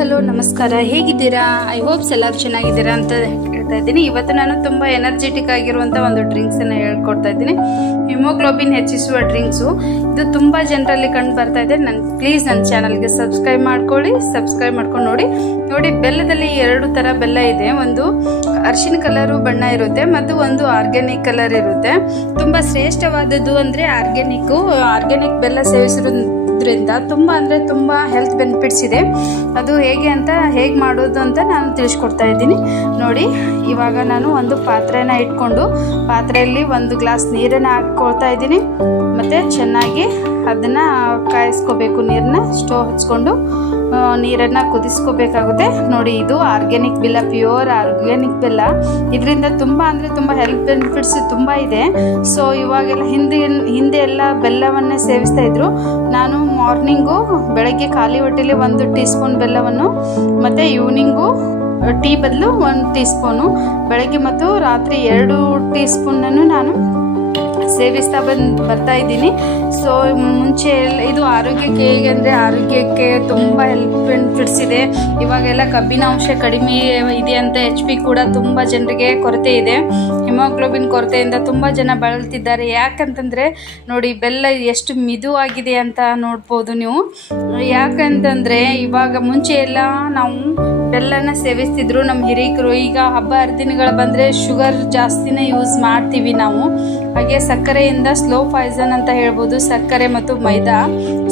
Hello, ನಮಸ್ಕಾರ. ಹೇಗಿದ್ದೀರಾ? I hopes ಎಲ್ಲರೂ ಚೆನ್ನಾಗಿದ್ದೀರಾ ಅಂತ ಹೇಳ್ತಾ ಇದ್ದೀನಿ. ಇವತ್ತು ನಾನು ತುಂಬ ಎನರ್ಜೆಟಿಕ್ ಆಗಿರುವಂಥ ಒಂದು ಡ್ರಿಂಕ್ಸನ್ನು ಹೇಳ್ಕೊಡ್ತಾ ಇದ್ದೀನಿ. ಹಿಮೋಗ್ಲೋಬಿನ್ ಹೆಚ್ಚಿಸುವ ಡ್ರಿಂಕ್ಸು ಇದು ತುಂಬ ಜನರಲ್ಲಿ ಕಂಡು ಬರ್ತಾ ಇದೆ. ನನ್ ಪ್ಲೀಸ್ ನನ್ನ ಚಾನಲ್ಗೆ ಸಬ್ಸ್ಕ್ರೈಬ್ ಮಾಡ್ಕೊಳ್ಳಿ. ಸಬ್ಸ್ಕ್ರೈಬ್ ಮಾಡ್ಕೊಂಡು ನೋಡಿ. ನೋಡಿ, ಬೆಲ್ಲದಲ್ಲಿ ಎರಡು ಥರ ಬೆಲ್ಲ ಇದೆ. ಒಂದು ಅರಿಶಿನ ಕಲರು ಬಣ್ಣ ಇರುತ್ತೆ, ಮತ್ತು ಒಂದು ಆರ್ಗ್ಯಾನಿಕ್ ಕಲರ್ ಇರುತ್ತೆ. ತುಂಬ ಶ್ರೇಷ್ಠವಾದದ್ದು ಅಂದರೆ ಆರ್ಗ್ಯಾನಿಕ್ಕು ಆರ್ಗ್ಯಾನಿಕ್ ಬೆಲ್ಲ ಸೇವಿಸಿರೋದ್ರಿಂದ ತುಂಬ ಅಂದರೆ ತುಂಬ ಹೆಲ್ತ್ ಬೆನಿಫಿಟ್ಸ್ ಇದೆ. ಅದು ಹೇಗೆ ಅಂತ ಹೇಗೆ ಮಾಡೋದು ಅಂತ ನಾನು ತಿಳಿಸ್ಕೊಡ್ತಾ ಇದ್ದೀನಿ. ನೋಡಿ, ಇವಾಗ ನಾನು ಒಂದು ಪಾತ್ರೆನ ಇಟ್ಕೊಂಡು ಪಾತ್ರೆಯಲ್ಲಿ ಒಂದು ಗ್ಲಾಸ್ ನೀರನ್ನು ಹಾಕ್ಕೊಳ್ತಾ ಇದ್ದೀನಿ. ಮತ್ತು ಚೆನ್ನಾಗಿ ಅದನ್ನು ಕಾಯಿಸ್ಕೋಬೇಕು ನೀರನ್ನ ಸ್ಟೋವ್ ಹಚ್ಕೊಂಡು ನೀರನ್ನು ಕುದಿಸ್ಕೋಬೇಕಾಗುತ್ತೆ. ನೋಡಿ, ಇದು ಆರ್ಗ್ಯಾನಿಕ್ ಬೆಲ್ಲ ಪ್ಯೂರ್ ಆರ್ಗ್ಯಾನಿಕ್ ಬೆಲ್ಲ. ಇದರಿಂದ ತುಂಬ ಅಂದರೆ ತುಂಬ ಹೆಲ್ತ್ ಬೆನಿಫಿಟ್ಸ್ ತುಂಬ ಇದೆ. ಸೊ ಇವಾಗೆಲ್ಲ ಹಿಂದೆ ಹಿಂದೆ ಎಲ್ಲ ಬೆಲ್ಲವನ್ನೇ ಸೇವಿಸ್ತಾ ಇದ್ರು. ನಾನು ಮಾರ್ನಿಂಗು ಬೆಳಗ್ಗೆ ಖಾಲಿ ಹೊಟ್ಟೆಲಿ ಒಂದು ಟೀ ಸ್ಪೂನ್ ಬೆಲ್ಲವನ್ನು, ಮತ್ತು ಈವ್ನಿಂಗು ಟೀ ಬದಲು ಒಂದು ಟೀ ಸ್ಪೂನು ಬೆಳಗ್ಗೆ ಮತ್ತು ರಾತ್ರಿ ಎರಡು ಟೀ ಸ್ಪೂನನ್ನು ನಾನು ಸೇವಿಸ್ತಾ ಬಂದು ಬರ್ತಾ ಇದ್ದೀನಿ. ಸೊ ಮುಂಚೆ ಇದು ಆರೋಗ್ಯಕ್ಕೆ ಹೇಗೆ ಅಂದರೆ ಆರೋಗ್ಯಕ್ಕೆ ತುಂಬ ಹೆಲ್ಪ್ ಬೆನಿಫಿಟ್ಸ್ ಇದೆ. ಇವಾಗೆಲ್ಲ ಕಬ್ಬಿನ ಅಂಶ ಕಡಿಮೆ ಇದೆ ಅಂತ ಎಚ್ ಪಿ ಕೂಡ ತುಂಬ ಜನರಿಗೆ ಕೊರತೆ ಇದೆ. ಹಿಮೋಗ್ಲೋಬಿನ್ ಕೊರತೆಯಿಂದ ತುಂಬ ಜನ ಬಳಲ್ತಿದ್ದಾರೆ. ಯಾಕಂತಂದರೆ ನೋಡಿ, ಬೆಲ್ಲ ಎಷ್ಟು ಮಿದುವಾಗಿದೆ ಅಂತ ನೋಡ್ಬೋದು ನೀವು. ಯಾಕಂತಂದರೆ ಇವಾಗ ಮುಂಚೆ ಎಲ್ಲ ನಾವು ಬೆಲ್ಲನ ಸೇವಿಸ್ತಿದ್ರು ನಮ್ಮ ಹಿರಿಯಕರು ಈಗ ಹಬ್ಬ ಹರಿದಿನಗಳು ಬಂದರೆ ಶುಗರ್ ಜಾಸ್ತಿನೇ ಯೂಸ್ ಮಾಡ್ತೀವಿ ನಾವು. ಹಾಗೆ ಸಕ್ಕರೆಯಿಂದ ಸ್ಲೋ ಪಾಯ್ಸನ್ ಅಂತ ಹೇಳ್ಬೋದು, ಸಕ್ಕರೆ ಮತ್ತು ಮೈದಾ.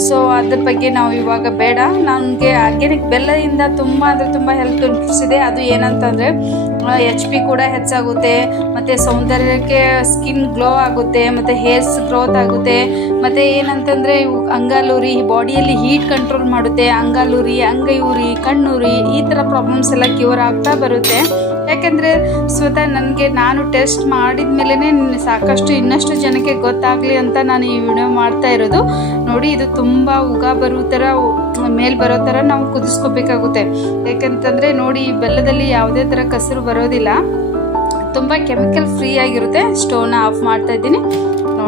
ಸೊ ಅದ್ರ ಬಗ್ಗೆ ನಾವು ಇವಾಗ ಬೇಡ. ನನಗೆ ಆರ್ಗ್ಯಾನಿಕ್ ಬೆಲ್ಲದಿಂದ ತುಂಬ ಅಂದರೆ ತುಂಬ ಹೆಲ್ತ್ ಇದೆ. ಅದು ಏನಂತಂದರೆ ಎಚ್ ಪಿ ಕೂಡ ಹೆಚ್ಚಾಗುತ್ತೆ. ಮತ್ತು ಸೌಂದರ್ಯಕ್ಕೆ ಸ್ಕಿನ್ ಗ್ಲೋ ಆಗುತ್ತೆ, ಮತ್ತು ಹೇರ್ಸ್ ಗ್ರೋತ್ ಆಗುತ್ತೆ. ಮತ್ತು ಏನಂತಂದರೆ ಇವು ಅಂಗಾಲೂರಿ ಬಾಡಿಯಲ್ಲಿ ಹೀಟ್ ಕಂಟ್ರೋಲ್ ಮಾಡುತ್ತೆ. ಅಂಗಾಲೂರಿ, ಅಂಗೈಯೂರಿ, ಕಣ್ಣೂರಿ, ಈ ಥರ ಪ್ರಾಬ್ಲಮ್ಸ್ ಎಲ್ಲ ಕ್ಯೂರ್ ಆಗ್ತಾ ಬರುತ್ತೆ. ಯಾಕೆಂದರೆ ಸ್ವತಃ ನನಗೆ ನಾನು ಟೆಸ್ಟ್ ಮಾಡಿದ ಮೇಲೇ ಸಾಕಷ್ಟು ಇನ್ನಷ್ಟು ಜನಕ್ಕೆ ಗೊತ್ತಾಗಲಿ ಅಂತ ನಾನು ಈ ವಿಡಿಯೋ ಮಾಡ್ತಾ ಇರೋದು. ನೋಡಿ ಇದು ತುಂಬಾ ಉಗ ಬರೋ ತರ ಮೇಲ್ ಬರೋ ತರ ನಾವು ಕುದಿಸ್ಕೋಬೇಕಾಗುತ್ತೆ. ಯಾಕಂತಂದ್ರೆ ನೋಡಿ ಬೆಲ್ಲದಲ್ಲಿ ಯಾವುದೇ ತರ ಕಸರು ಬರೋದಿಲ್ಲ. ತುಂಬಾ ಕೆಮಿಕಲ್ ಫ್ರೀ ಆಗಿರುತ್ತೆ. ಸ್ಟೋವ್ನ ಆಫ್ ಮಾಡ್ತಾ ಇದ್ದೀನಿ.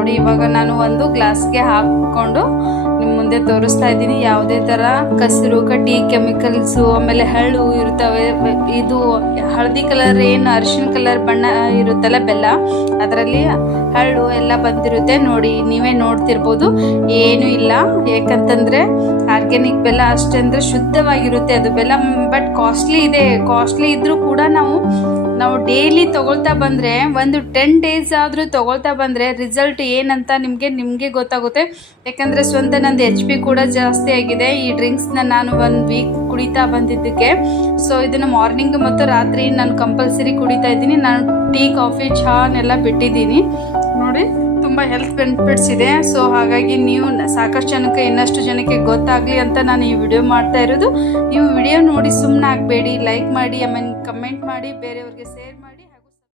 ನೋಡಿ, ಇವಾಗ ನಾನು ಒಂದು ಗ್ಲಾಸ್ಗೆ ಹಾಕ್ಕೊಂಡು ನಿಮ್ಮ ಮುಂದೆ ತೋರಿಸ್ತಾ ಇದ್ದೀನಿ. ಯಾವುದೇ ಥರ ಕಸರು ಕಟ್ಟಿ ಕೆಮಿಕಲ್ಸು ಆಮೇಲೆ ಹಳ್ಳು ಇರ್ತವೆ ಇದು ಹಳದಿ ಕಲರ್ ಏನು ಅರಿಶಿನ ಕಲರ್ ಬಣ್ಣ ಇರುತ್ತಲ್ಲ ಬೆಲ್ಲ, ಅದರಲ್ಲಿ ಹಳ್ಳು ಎಲ್ಲ ಬಂದಿರುತ್ತೆ. ನೋಡಿ, ನೀವೇ ನೋಡ್ತಿರ್ಬೋದು. ಏನೂ ಇಲ್ಲ. ಯಾಕಂತಂದರೆ ಆರ್ಗ್ಯಾನಿಕ್ ಬೆಲ್ಲ ಅಷ್ಟೇ ಅಂದರೆ ಶುದ್ಧವಾಗಿರುತ್ತೆ ಅದು ಬೆಲ್ಲ, ಬಟ್ ಕಾಸ್ಟ್ಲಿ ಇದೆ. ಕಾಸ್ಟ್ಲಿ ಇದ್ದರೂ ಕೂಡ ನಾವು ನಾವು ಡೈಲಿ ತಗೊಳ್ತಾ ಬಂದರೆ, ಒಂದು ಟೆನ್ ಡೇಸ್ ಆದರೂ ತೊಗೊಳ್ತಾ ಬಂದರೆ ರಿಸಲ್ಟ್ ಏನಂತ ನಿಮಗೆ ನಿಮಗೆ ಗೊತ್ತಾಗುತ್ತೆ. ಯಾಕಂದರೆ ಸ್ವಂತ ನಂದು ಎಚ್ ಪಿ ಕೂಡ ಜಾಸ್ತಿ ಆಗಿದೆ. ಈ ಡ್ರಿಂಕ್ಸ್ನ ನಾನು ಒಂದು ವೀಕ್ ಕುಡಿತಾ ಬಂದಿದ್ದಕ್ಕೆ. ಸೊ ಇದನ್ನು ಮಾರ್ನಿಂಗ್ ಮತ್ತು ರಾತ್ರಿ ನಾನು ಕಂಪಲ್ಸರಿ ಕುಡಿತಾ ಇದ್ದೀನಿ. ನಾನು ಟೀ ಕಾಫಿ ಚಹಾನೆಲ್ಲ ಬಿಟ್ಟಿದ್ದೀನಿ. ನೋಡಿ. ತುಂಬ ಹೆಲ್ತ್ ಬೆನಿಫಿಟ್ಸ್ ಇದೆ. ಸೊ ಹಾಗಾಗಿ ನೀವು ಸಾಕಷ್ಟು ಜನಕ್ಕೆ ಇನ್ನಷ್ಟು ಜನಕ್ಕೆ ಗೊತ್ತಾಗಲಿ ಅಂತ ನಾನು ಈ ವಿಡಿಯೋ ಮಾಡ್ತಾ ಇರೋದು. ನೀವು ವಿಡಿಯೋ ನೋಡಿ ಸುಮ್ಮನೆ ಆಗಬೇಡಿ ಲೈಕ್ ಮಾಡಿ, ಆಮೇಲೆ ಕಮೆಂಟ್ ಮಾಡಿ, ಬೇರೆಯವ್ರಿಗೆ ಶೇರ್